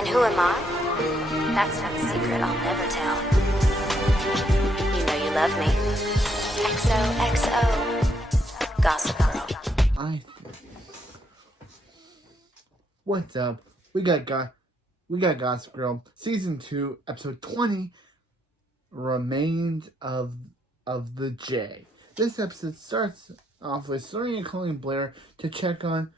And who am I? That's not a secret I'll never tell. You know you love me. XOXO. Gossip Girl. What's up? We got Gossip Girl Season 2, Episode 20, Remains of the J. This episode starts off with Serena calling Blair to check on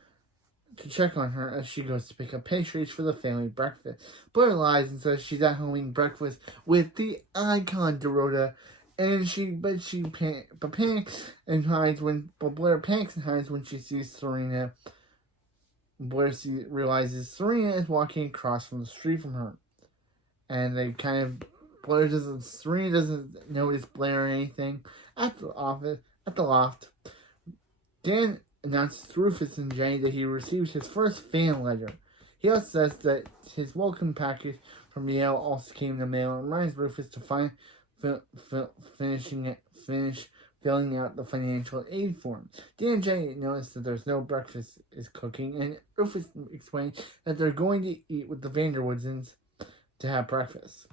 her as she goes to pick up pastries for the family breakfast. Blair lies and says she's at home eating breakfast with the icon Dorota, and Blair panics and hides when she sees Serena. Blair realizes Serena is walking across from the street from her, and Serena doesn't notice Blair or anything. At the loft, Dan announces to Rufus and Jenny that he receives his first fan letter. He also says that his welcome package from Yale also came in the mail and reminds Rufus to finish filling out the financial aid form. Dan and Jenny notice that there's no breakfast is cooking, and Rufus explains that they're going to eat with the Vanderwoodsons to have breakfast.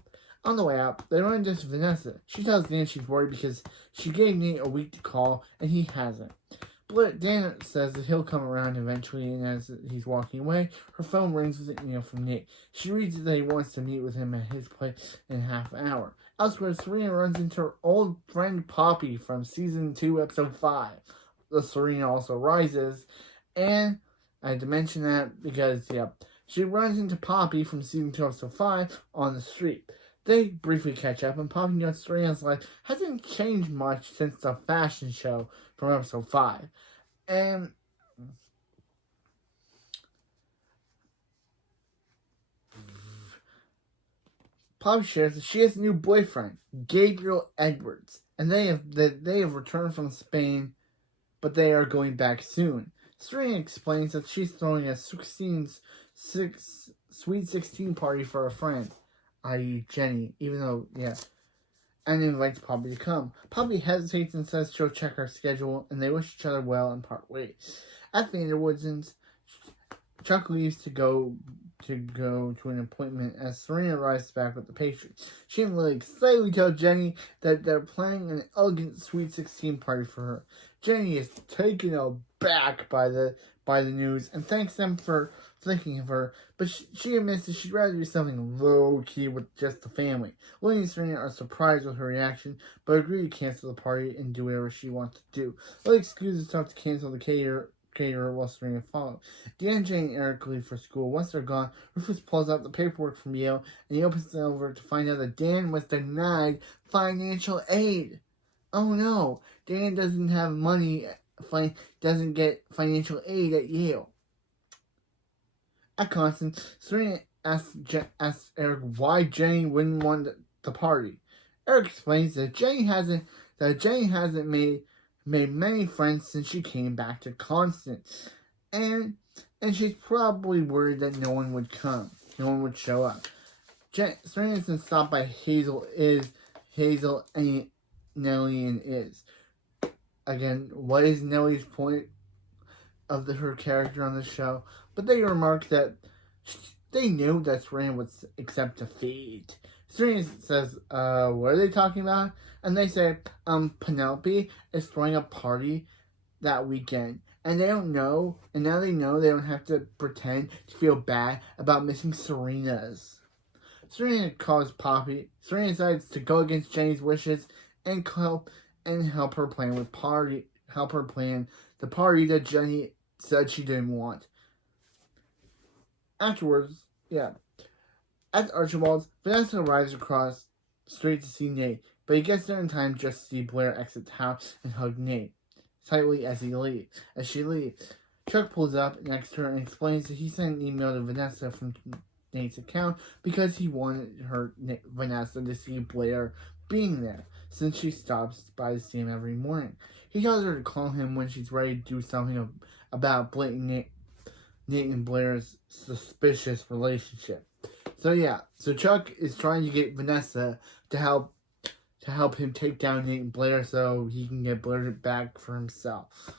On the way out, they run into Vanessa. She tells Dan she's worried because she gave Nate a week to call, and he hasn't. Dan says that he'll come around eventually, and as he's walking away, her phone rings with an email from Nate. She reads that he wants to meet with him at his place in half an hour. Elsewhere, Serena runs into her old friend Poppy from Season 2, Episode 5. The Serena also rises, and I had to mention that because, she runs into Poppy from Season 2, Episode 5 on the street. They briefly catch up, and Poppy notes Serena's life hasn't changed much since the fashion show from Episode 5. And Poppy shares that she has a new boyfriend, Gabriel Edwards, and they have returned from Spain, but they are going back soon. Serena explains that she's throwing a Sweet 16 party for a friend, i.e. Jenny, and invites Poppy to come. Poppy hesitates and says she'll check her schedule, and they wish each other well and part ways. At Vanderwoodson's, Chuck leaves to go to an appointment as Serena arrives back with the pastry. She and Lily excitedly tell Jenny that they're planning an elegant Sweet 16 party for her. Jenny is taken aback by the news and thanks them for thinking of her, but she admits that she'd rather do something low-key with just the family. Lily and Serena are surprised with her reaction, but agree to cancel the party and do whatever she wants to do. Lily excuses herself to cancel the caterer while Serena follows. Dan, Jane, and Eric leave for school. Once they're gone, Rufus pulls out the paperwork from Yale, and he opens it over to find out that Dan was denied financial aid. Oh no, Dan doesn't have money, doesn't get financial aid at Yale. At Constance, Serena asks Eric why Jenny wouldn't want the party. Eric explains that Jenny hasn't made many friends since she came back to Constance, and she's probably worried that no one would come, no one would show up. Serena's been stopped by Hazel and Nellie and Iz. Again, what is Nellie's point of her character on the show? But they remark that they knew that Serena would accept defeat. Serena says, what are they talking about? And they say, Penelope is throwing a party that weekend. And they don't know, and now they know they don't have to pretend to feel bad about missing Serena's. Serena calls Poppy. Serena decides to go against Jenny's wishes and help her plan the party that Jenny said she didn't want. Afterwards, at Archibald's, Vanessa arrives across the street to see Nate, but he gets there in time just to see Blair exit the house and hug Nate tightly as she leaves. Chuck pulls up next to her and explains that he sent an email to Vanessa from Nate's account because he wanted Vanessa to see Blair being there, since she stops by to see him every morning. He tells her to call him when she's ready to do something about Nate and Blair's suspicious relationship. So Chuck is trying to get Vanessa to help him take down Nate and Blair so he can get Blair back for himself.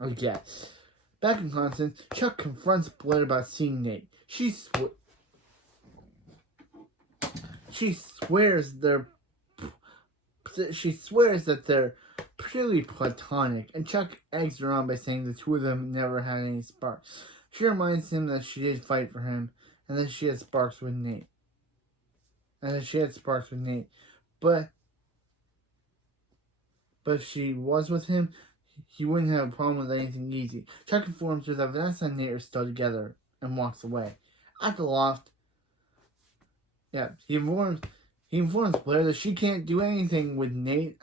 I guess. Back in Constance, Chuck confronts Blair about seeing Nate. She she swears that they're purely platonic, and Chuck eggs her on by saying the two of them never had any sparks. She reminds him that she did fight for him, and that she had sparks with Nate. But if she was with him, he wouldn't have a problem with anything easy. Chuck informs her that Vanessa and Nate are still together and walks away. At the loft, he informs Blair that she can't do anything with Nate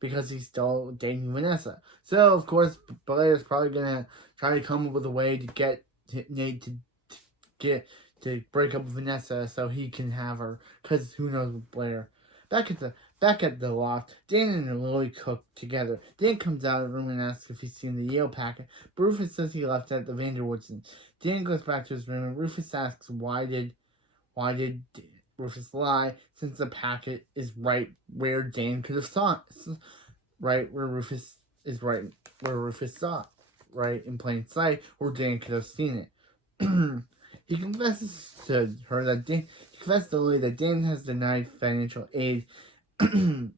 because he's still dating Vanessa. So, of course, Blair is probably going to try to come up with a way to get Nate to break up with Vanessa so he can have her. Because who knows with Blair. Back at the loft, Dan and Lily cook together. Dan comes out of the room and asks if he's seen the Yale packet, but Rufus says he left it at the Vanderwoodsons. Dan goes back to his room and Rufus asks why did Rufus lie, since the packet is right where Dan could have saw it. Right where Rufus saw it. Right in plain sight where Dan could have seen it. He confesses to Lily that Dan has denied financial aid. She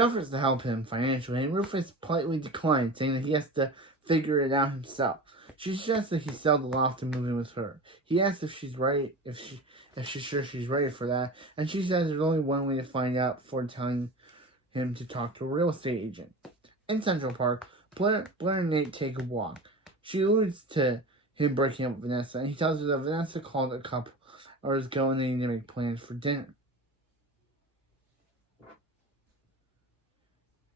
offers to help him financially, and Rufus politely declines, saying that he has to figure it out himself. She suggests that he sell the loft and move in with her. He asks if she's sure she's ready for that, and she says there's only one way to find out before telling him to talk to a real estate agent. In Central Park, Blair and Nate take a walk. She alludes to him breaking up with Vanessa, and he tells her that Vanessa called a couple hours ago and they need to make plans for dinner.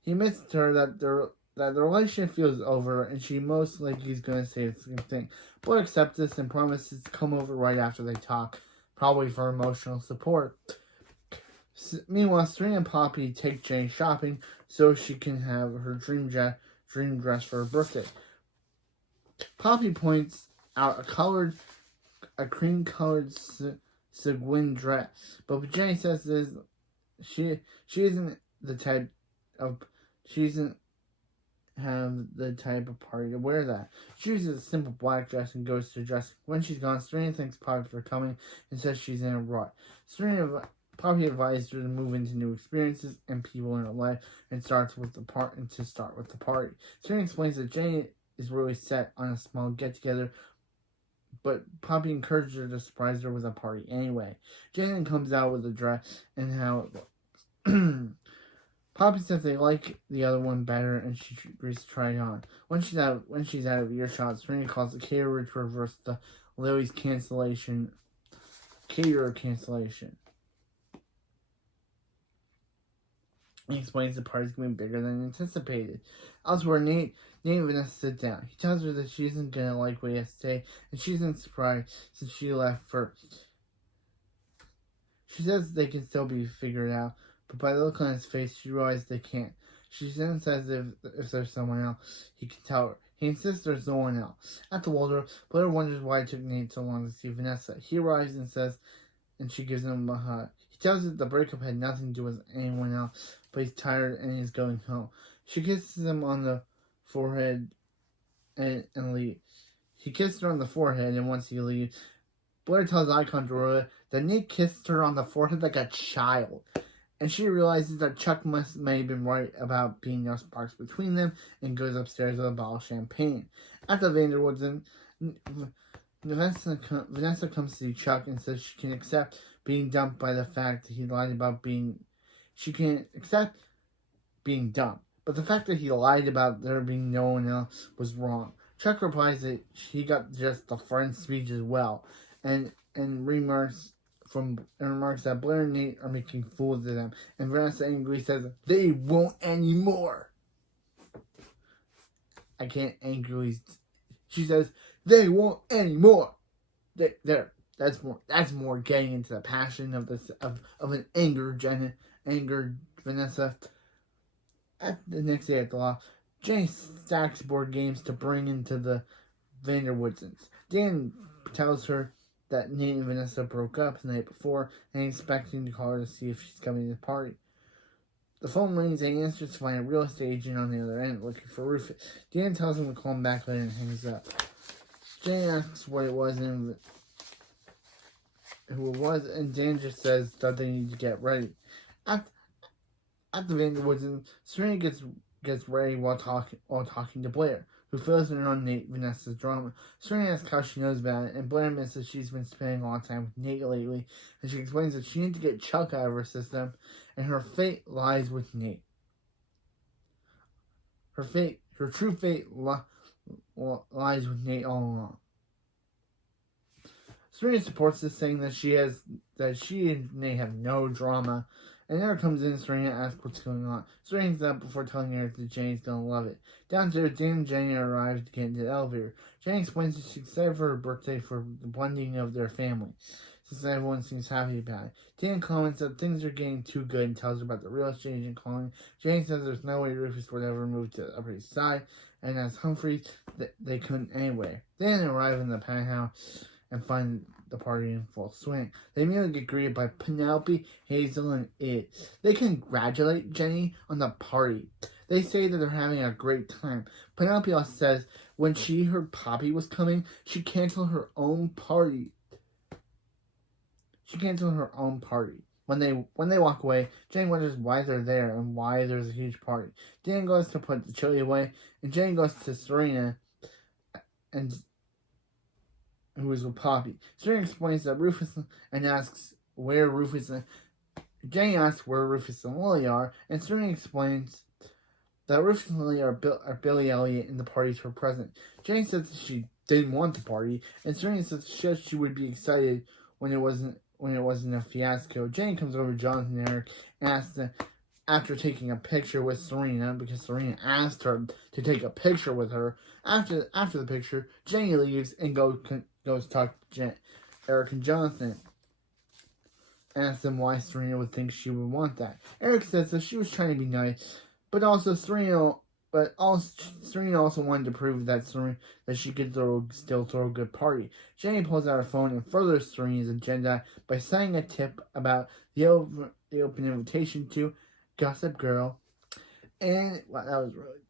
He admits to her that the relationship feels over, and she most likely is going to say the same thing. Blair accepts this and promises to come over right after they talk, probably for emotional support. Meanwhile, Serena and Poppy take Jane shopping so she can have her dream dress for her birthday. Poppy points out a cream-colored sequin dress, but Jane says she isn't the type of party to wear that. She uses a simple black dress and goes to dress. When she's gone, Serena thanks Poppy for coming and says she's in a rut. Poppy advised her to move into new experiences and people in her life and start with the party. Serena explains that Jane is really set on a small get-together, but Poppy encouraged her to surprise her with a party anyway. Jane then comes out with the dress and how it looks. Poppy says they like the other one better, and she agrees to try it on. When she's out of earshot, Serena calls the caterer to reverse the Lily's caterer cancellation. He explains the party's going to be bigger than anticipated. Elsewhere, Nate and Vanessa sit down. He tells her that she isn't going to like what he has to say, and she isn't surprised since she left first. She says they can still be figured out, but by the look on his face, she realizes they can't. She then says if there's someone else, he can tell her. He insists there's no one else. At the Waldorf, Blair wonders why it took Nate so long to see Vanessa. He arrives and she gives him a hug. He tells her the breakup had nothing to do with anyone else, but he's tired and he's going home. She kisses him on the forehead and leaves. He kissed her on the forehead, and once he leaves, Blair tells Icon Dora that Nate kissed her on the forehead like a child. And she realizes that Chuck may have been right about being no sparks between them, and goes upstairs with a bottle of champagne. At the Vanderwoods, Vanessa comes to see Chuck and says she can accept being dumped by the fact that he lied about being... She can accept being dumped, but the fact that he lied about there being no one else was wrong. Chuck replies that he got just the friend speech as well, and remarks that Blair and Nate are making fools of them, and Vanessa angrily says, "They won't anymore." I can't angrily... She says, "They won't anymore." That's more getting into the passion of an angered Vanessa. At the next day at the law, Jane stacks board games to bring into the Vanderwoodsons. Dan tells her that Nate and Vanessa broke up the night before and expecting to call her to see if she's coming to the party. The phone rings and he answers to find a real estate agent on the other end looking for Rufus. Dan tells him to call him back later and hangs up. Jane asks what it was and who it was, and Dan just says that they need to get ready. At the Vanderwoods, Serena gets ready while talking to Blair, who fills in on Vanessa's drama. Serena asks how she knows about it, and Blair admits that she's been spending a lot of time with Nate lately, and she explains that she needs to get Chuck out of her system, and her fate lies with Nate. Her true fate lies with Nate all along. Serena supports this, saying that she and Nate have no drama. And Eric comes in. Serena asks what's going on. Serena hangs up before telling Eric that Jenny's gonna love it. Downstairs, Dan and Jenny arrive to get into the elevator. Jenny explains that she's excited for her birthday for the blending of their family, since everyone seems happy about it. Dan comments that things are getting too good and tells her about the real estate agent calling. Jenny says there's no way Rufus would ever move to the Upper East Side, and as Humphreys, they couldn't anyway. They arrive in the penthouse and find the party in full swing. They immediately get greeted by Penelope, Hazel, and Id. They congratulate Jenny on the party. They say that they're having a great time. Penelope also says when she heard Poppy was coming, she canceled her own party. When they walk away, Jenny wonders why they're there and why there's a huge party. Dan goes to put the chili away, and Jenny goes to Serena who is with Poppy. Serena explains that Rufus and asks where Rufus and Jenny asks where Rufus and Lily are, and Serena explains that Rufus and Lily are Billy Elliot and the parties were present. Jenny says that she didn't want the party, and Serena says she would be excited when it wasn't a fiasco. Jenny comes over to Jonathan and Eric and asks them, after taking a picture with Serena, because Serena asked her to take a picture with her. After the picture, Jenny leaves and goes talk to Eric and Jonathan. Asks them why Serena would think she would want that. Eric says that she was trying to be nice, but Serena also wanted to prove that she could still throw a good party. Jenny pulls out her phone and furthers Serena's agenda by sending a tip about the open invitation to Gossip Girl. And that was really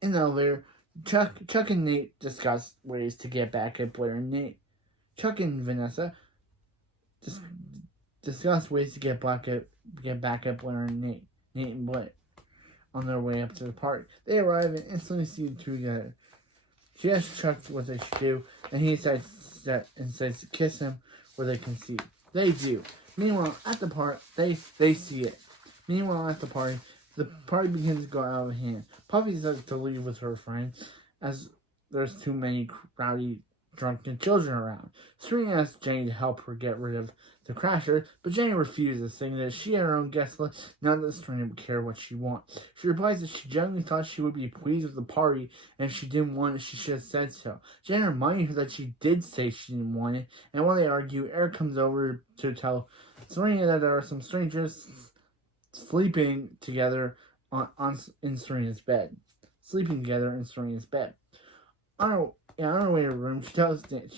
in the elevator. Chuck and Nate discuss ways to get back at Blair and Nate. Chuck and Vanessa discuss ways to get back at Blair and Nate and Blair on their way up to the party. They arrive and instantly see the two together. She asks Chuck what they should do, and he decides to kiss him where they can see. They do. Meanwhile, at the party, they see it. Meanwhile, at the party begins to go out of hand. Poppy decides to leave with her friend, as there's too many rowdy, drunken children around. Serena asks Jenny to help her get rid of the crasher, but Jenny refuses, saying that she had her own guest list, none that Serena would care what she wants. She replies that she genuinely thought she would be pleased with the party, and if she didn't want it, she should have said so. Jenny reminded her that she did say she didn't want it, and while they argue, Eric comes over to tell Serena that there are some strangers sleeping together in Serena's bed. On her way to her room, she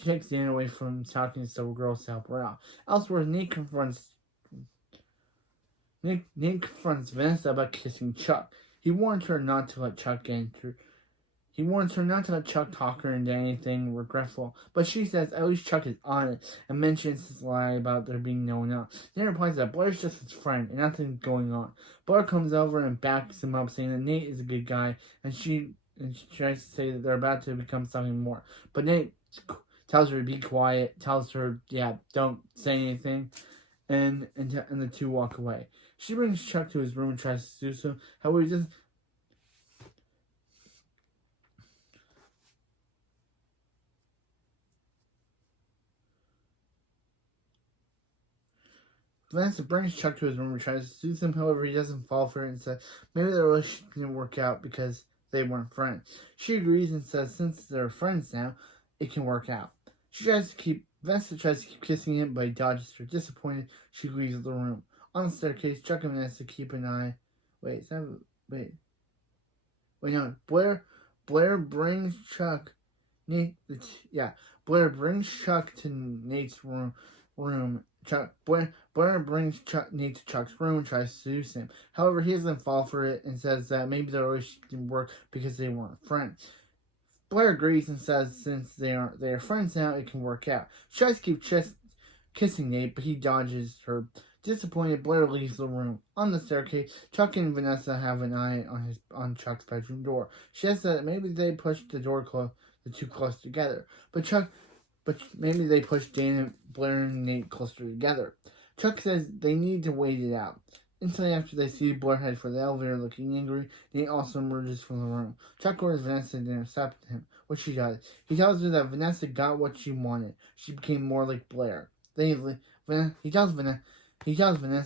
takes Dan away from talking to several girls to help her out. Elsewhere, Nate confronts Vanessa about kissing Chuck. He warns her not to let Chuck talk her into anything regretful, but she says at least Chuck is honest and mentions his lie about there being no one else. Nate replies that Blair's just his friend and nothing's going on. Blair comes over and backs him up, saying that Nate is a good guy, and she tries to say that they're about to become something more. But Nate tells her to be quiet, tells her, don't say anything, and the two walk away. She brings Chuck to his room and tries to seduce him. However, he doesn't. Vanessa brings Chuck to his room and tries to seduce him. However, he doesn't fall for it and says maybe their relationship didn't work out because they weren't friends. She agrees and says since they're friends now, it can work out. Vanessa tries to keep kissing him, but he dodges her. Disappointed, she leaves the room. On the staircase, Chuck and Vanessa keep an eye. Blair brings Chuck. Blair brings Chuck to Nate's room. Blair brings Nate to Chuck's room and tries to seduce him. However, he doesn't fall for it and says that maybe their relationship didn't work because they weren't friends. Blair agrees and says since they are friends now, it can work out. She tries to keep kissing Nate, but he dodges her. Disappointed, Blair leaves the room. On the staircase, Chuck and Vanessa have an eye on Chuck's bedroom door. She says that maybe they pushed the door too close together. But maybe they pushed Dan, Blair, and Nate closer together. Chuck says they need to wait it out. Instantly after they see Blair head for the elevator looking angry, Nate also emerges from the room. Chuck orders Vanessa to intercept him, which she does. He tells her that Vanessa got what she wanted. She became more like Blair. Then he tells Vanessa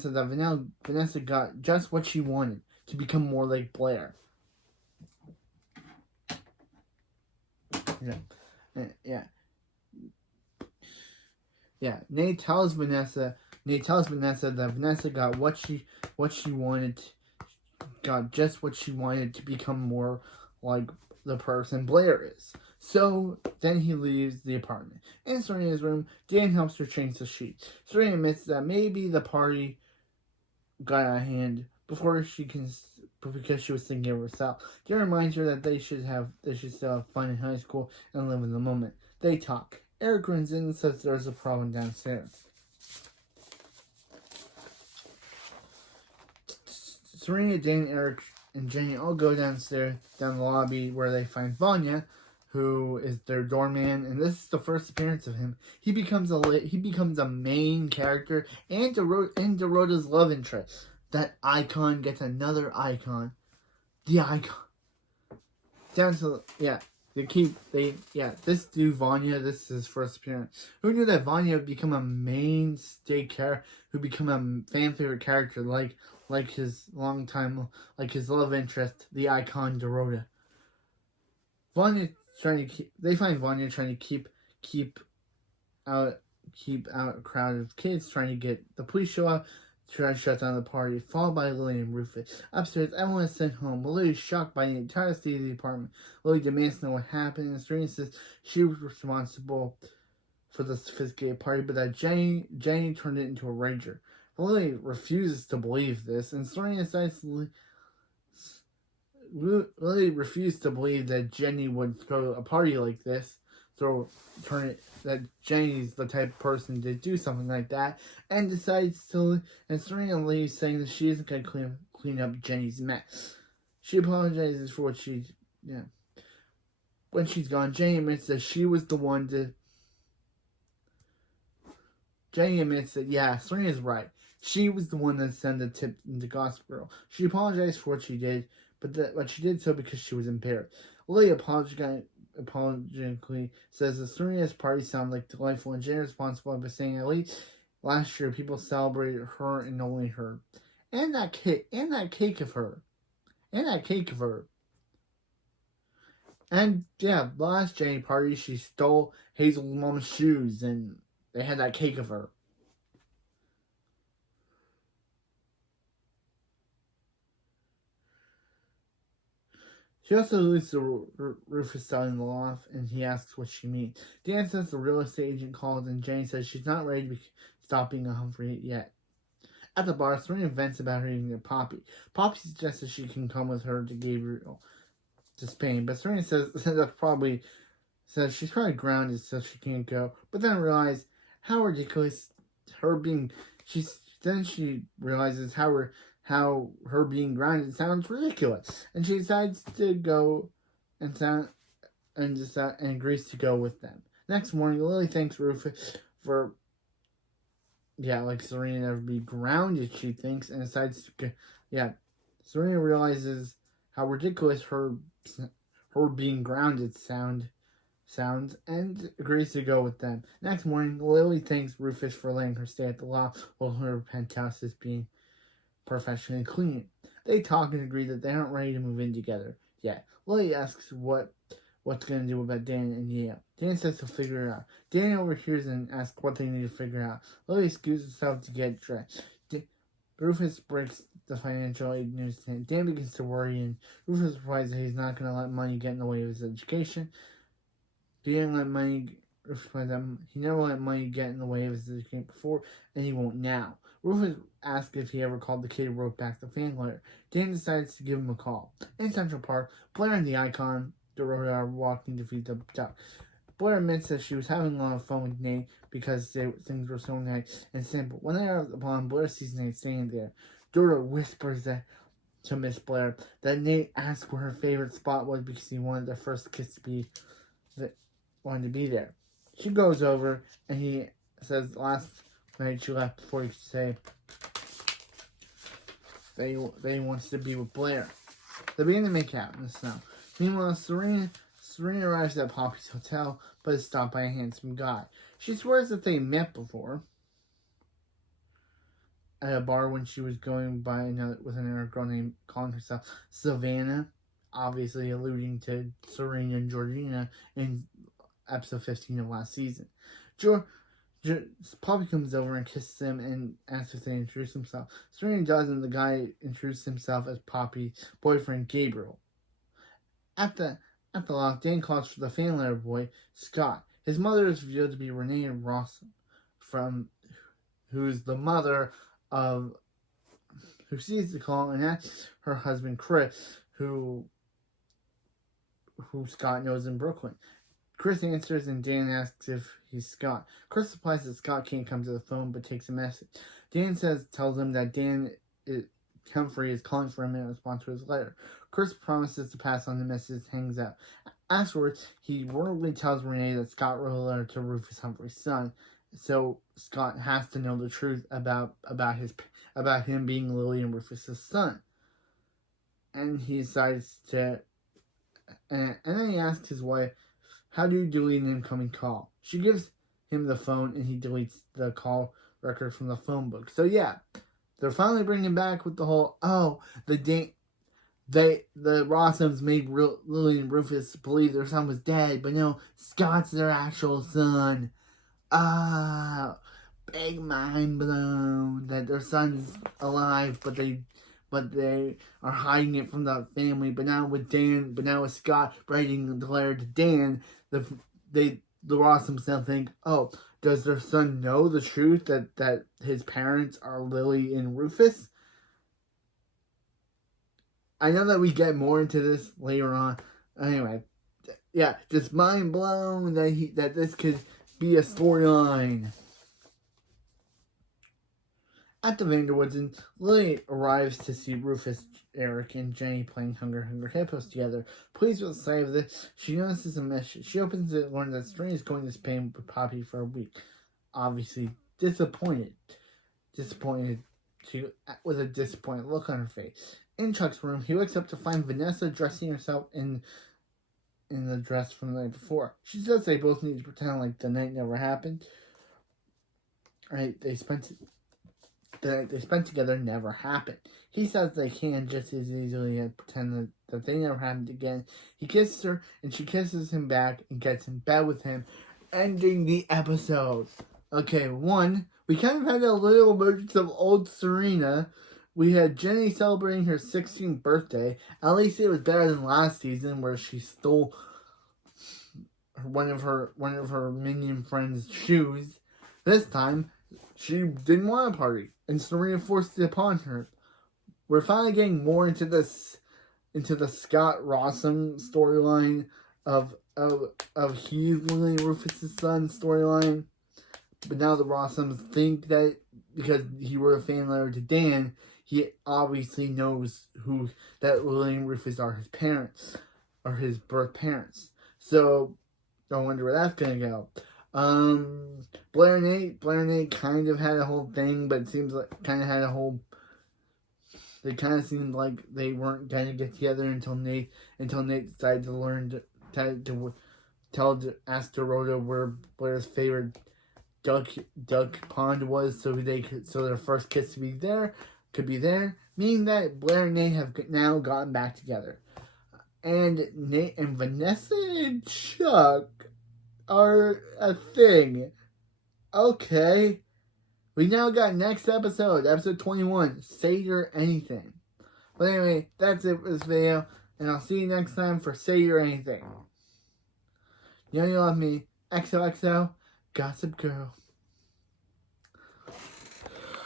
that Vanessa got just what she wanted, to become more like Blair. Yeah. Nate tells Vanessa that Vanessa got what she wanted, got just what she wanted to become more like the person Blair is. So then he leaves the apartment. In Serena's room, Dan helps her change the sheets. Serena admits that maybe the party got out of hand because she was thinking of herself. Dan reminds her that they should still have fun in high school and live in the moment. They talk. Eric grins in and says there's a problem downstairs. Serena, Dan, Eric, and Jenny all go downstairs, down the lobby, where they find Vanya, who is their doorman, and this is the first appearance of him. He becomes a main character and Dorota's love interest. That icon gets another icon. The icon. This dude Vanya, this is his first appearance. Who knew that Vanya would become a mainstay character, who become a fan favorite character like his his love interest, the icon Dorota. They find Vanya trying to keep out a crowd of kids, trying to get the police show up, try to shut down the party, followed by Lily and Rufus. Upstairs, everyone is sent home. Lily is shocked by the entire state of the apartment. Lily demands to know what happened, and Serena says she was responsible for the sophisticated party, but that Jenny turned it into a rager. Lily refuses to believe this, and Serena decides Lily refused to believe that Jenny would throw a party like this, that Jenny's the type of person to do something like that, and Serena leaves saying that she isn't going to clean up Jenny's mess. She apologizes for what when she's gone, Jenny admits that she was the one to... Jenny admits that, Serena's right. She was the one that sent the tip into Gossip Girl. She apologized for what she did, but she did so because she was impaired. Lily apologetically says the Serena's party sounded like delightful, and Jenny responsible by saying at least last year people celebrated her and only her. And that cake of her. And the last Jenny party, she stole Hazel's mom's shoes, and they had that cake of her. She also alludes to Rufus selling the loft, and he asks what she means. Dan says the real estate agent called, and Jenny says she's not ready to stop being a Humphrey yet. At the bar, Serena vents about her eating a Poppy. Poppy suggests that she can come with her to Gabriel to Spain, but Serena says she's probably grounded, so she can't go. But then realizes how ridiculous she realizes how her being grounded sounds ridiculous, and she decides to go and agrees to go with them. Next morning, Lily thanks Rufus for Serena never be grounded, she thinks, and decides to Serena realizes how ridiculous her being grounded sounds and agrees to go with them. Next morning, Lily thanks Rufus for letting her stay at the loft while her penthouse is being professionally clean. They talk and agree that they aren't ready to move in together yet. Lily asks what's going to do about Dan and Yale. Dan says he'll figure it out. Dan overhears and asks what they need to figure out. Lily excuses herself to get dressed. Rufus breaks the financial aid news to him. Dan begins to worry, and Rufus replies that he's not going to let money get in the way of his education. Rufus replies that he never let money get in the way of his education before, and he won't now. Rufus asks if he ever called the kid who wrote back the fan letter. Dan decides to give him a call. In Central Park, Blair and the icon Dorota are walking to feed the duck. Blair admits that she was having a lot of fun with Nate because things were so nice and simple. When they are upon, Blair sees Nate standing there. Dora whispers to Miss Blair that Nate asked where her favorite spot was because he wanted their first kiss to be there. She goes over and he says last night she left before he could say they wants to be with Blair. They begin to make out in the snow. Meanwhile, Serena arrives at Poppy's hotel, but is stopped by a handsome guy. She swears that they met before at a bar when she was going by with another girl named calling herself Savannah, obviously alluding to Serena and Georgina in episode 15 of last season. Poppy comes over and kisses him and asks if they introduce themselves. Serena does, and the guy introduces himself as Poppy's boyfriend, Gabriel. At the loft, Dan calls for the fan letter boy, Scott. His mother is revealed to be Renee Rossum, who's the mother of who sees the call and asks her husband Chris, who Scott knows in Brooklyn. Chris answers and Dan asks if he's Scott. Chris replies that Scott can't come to the phone but takes a message. Dan tells him that Humphrey is calling for him in response to his letter. Chris promises to pass on the message, hangs out. Afterwards, he wordily tells Renee that Scott wrote a letter to Rufus Humphrey's son, so Scott has to know the truth about him being Lily and Rufus's son. And he decides to, and then he asks his wife, "How do you delete an incoming call?" She gives him the phone, and he deletes the call record from the phone book. So yeah, they're finally bringing back with the whole the Rossums made Lily and Rufus believe their son was dead, but no, Scott's their actual son. Big mind blown that their son's alive, but they are hiding it from the family. But now with Scott writing the letter to Dan, the Rossums now think, oh, does their son know the truth that his parents are Lily and Rufus? I know that we get more into this later on. Anyway, yeah, just mind blown that this could be a storyline. At the Vanderwoods, Lily arrives to see Rufus, Eric, and Jenny playing Hunger Hippos together. Pleased with the sight of this, she notices a message. She opens it and learns that Serena is going to Spain with Poppy for a week. Obviously disappointed with a disappointed look on her face. In Chuck's room, he wakes up to find Vanessa dressing herself in the dress from the night before. She says they both need to pretend like the night never happened. Right? They spent together never happened. He says they can just as easily as pretend that they never happened again. He kisses her, and she kisses him back and gets in bed with him, ending the episode. Okay, we kind of had a little emergence of old Serena. We had Jenny celebrating her 16th birthday. At least it was better than last season, where she stole one of her minion friend's shoes. This time, she didn't want a party, and Serena forced it upon her. We're finally getting more into the Scott Rossum storyline of Hugh Lily Rufus' son storyline. But now the Rossums think that because he wrote a fan letter to Dan, he obviously knows that Lily and Rufus are his parents, or his birth parents. So I wonder where that's gonna go. Blair and Nate kind of had a whole thing, but it seems like they kind of seemed like they weren't going to get together until Nate decided to ask Dorota where Blair's favorite duck pond was, so their first kiss could be there, meaning that Blair and Nate have now gotten back together, and Nate and Vanessa and Chuck are a thing. Okay. We now got next episode 21, Say Your Anything. But anyway, that's it for this video, and I'll see you next time for Say Your Anything. You know you love me. XOXO, Gossip Girl.